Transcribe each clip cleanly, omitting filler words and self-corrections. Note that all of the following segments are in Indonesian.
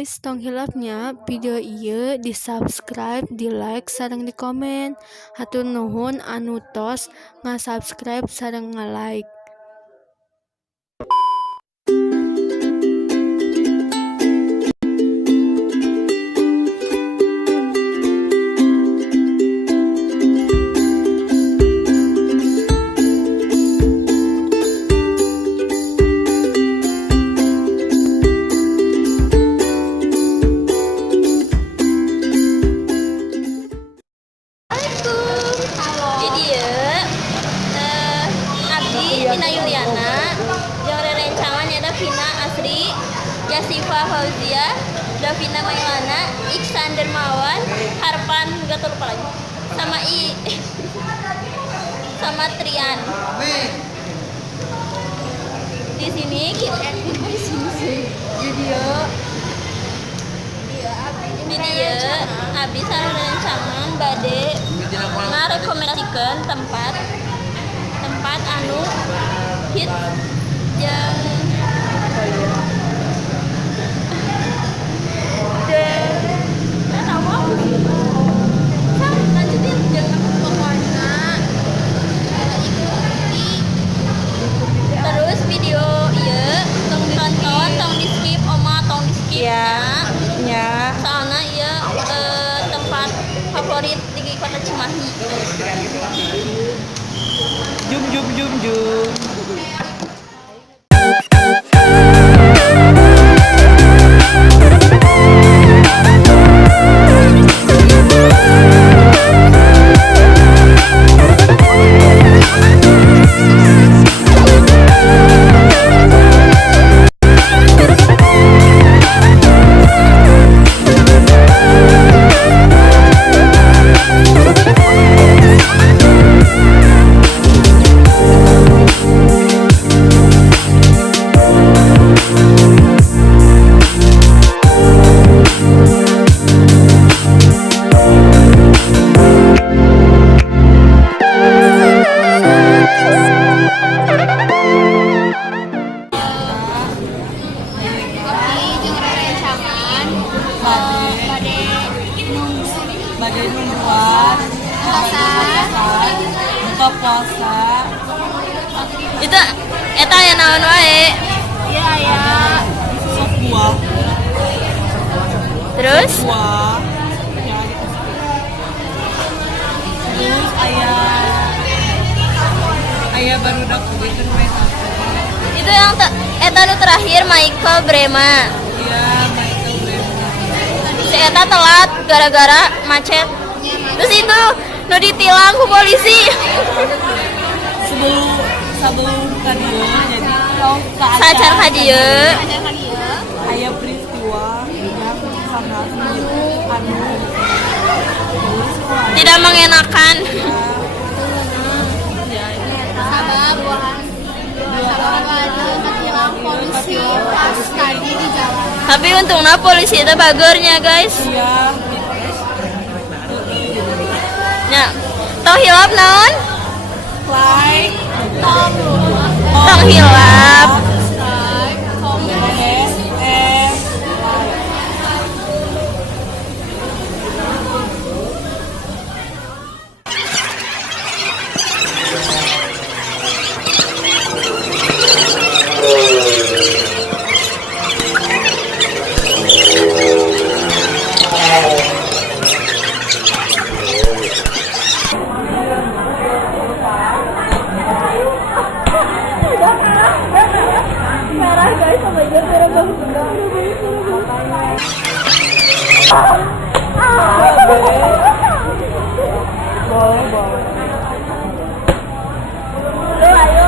guys, tong hilapnya video ieu di subscribe, di like, sareng di komen. Hatur nuhun anu tos ngasubscribe sareng nge-like. Vina Yuliana, yang rerencangan ada Vina Asri, Yasifa Fauzia, Davina Mailana, Iksan Dermawan, Harpan, gak lupa lagi, sama Trian. Di sini kita video abdi sarerencangan bade ngarekomendasikeun tempat anu hit yang lanjutin jangan pokoknya terus video iya tong ditonton tong di skip oma tong di skip ya soalnya iya tempat favorit di kota Cimahi. Jum. Bade nungguan, buka puasa. Itu eta ya naon wae. Iya ya. Sop buah. Terus? Buah. Ya gitu. Terus ayah baru dak oge teh Itu yang eta nu terakhir Michael Brema. Iya, Michael Brema. Si eta telat gara-gara macet. Terus itu nu ditilang ku polisi. Sebelum ka dieu jadi tong ka Sacar ka dieu. Aya peristiwa yang sangat Tidak mengenakan. Sabab ketilang polisi pas tadi di jalan. Tapi untungnya polisi itu bagornya guys. Iya. Ya, tong hilap naon? Like Tong hilap. Boleh. Lu ayo.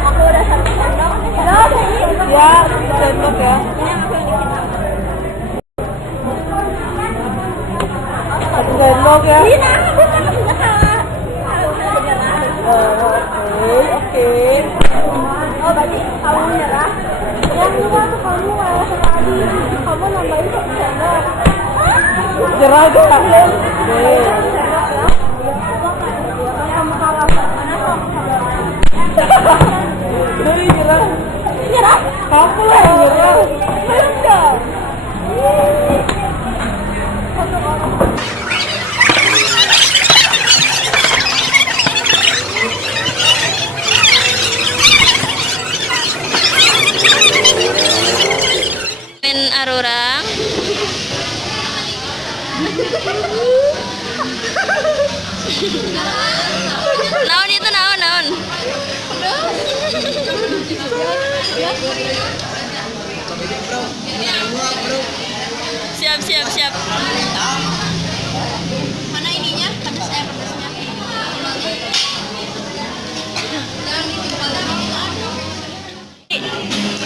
Aku udah 1 sendok. Ya, sendok ya. Ini yang aku dikit. 1 sendok ya. Ini aku kan udah kalah. Oke. Oh, berarti kamu menyerah. Ya, enggak tuh kamu kalah sama Adi. Kamu nambahin 1 sendok. Jerah gak? Nyerah. Kamu lah yang nyerah. Belum dong. Naon itu naon. Siap. Mana ininya? Pedasnya.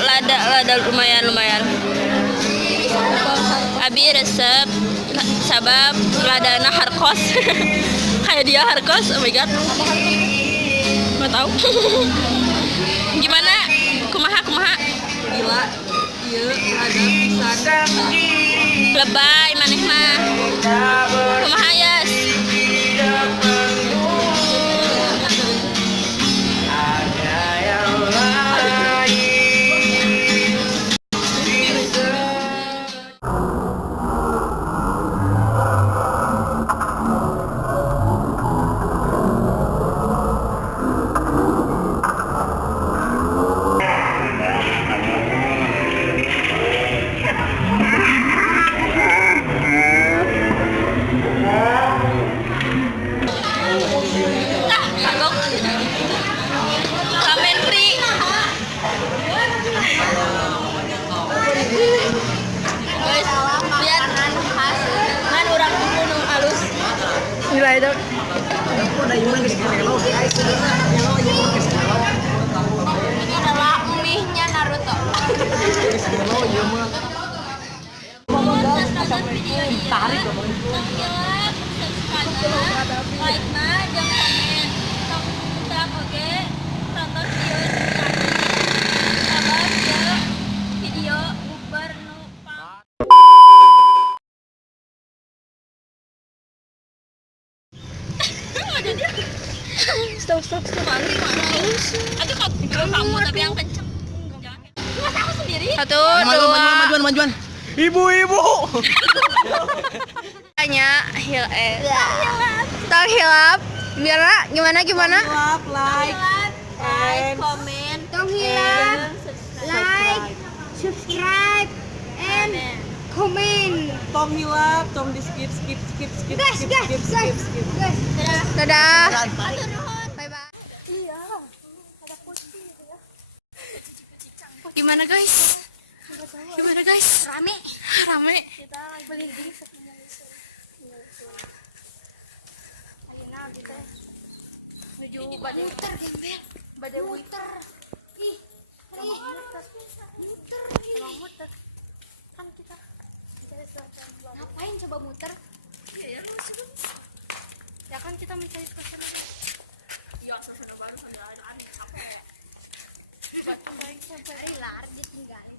Lada lumayan. Abi resep sabab ladana harkos. Kayak dia harkos, oh my god. Nggak tahu. Gimana? Kumaha? Gila. Iya, ada pisan. Lebay maneh mah. Kumaha Yas? Kagok. Ramen free. Guys, lihat kan orang gunung halus. Gila itu. Ini adalah mie-nya Naruto. Tarik Like na, jangan komen. Subscribe oke. Tonton video bukber nu pang. Stop. Aduh kok kamu tapi yang kenceng. Jangan. Masa aku sendiri? 1, 2. Majuan. Ibu. Tanya tong hilap. Gimana? Love, like, Komen. Tong hilap. Like, subscribe, and comment. tong hilap, tong di skip. Guys. Dadah. Bye bye. Gimana guys? Rame. Menuju badai muter gembel. Badai muter. Ih. Muter. Kan kita ngapain coba muter? Iya ya lu sih. Ya kan kita mencari suasana baru. Ya suasana baru sambil lari capek. Lari ditinggalin.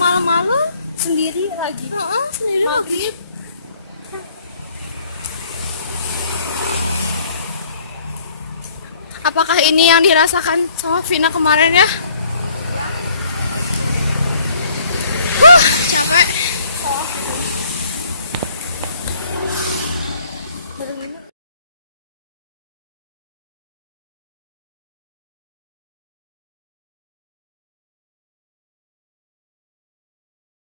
Malam-malam sendiri lagi. Sendiri lagi. Apakah ini yang dirasakan sama Vina kemarin ya? Capek.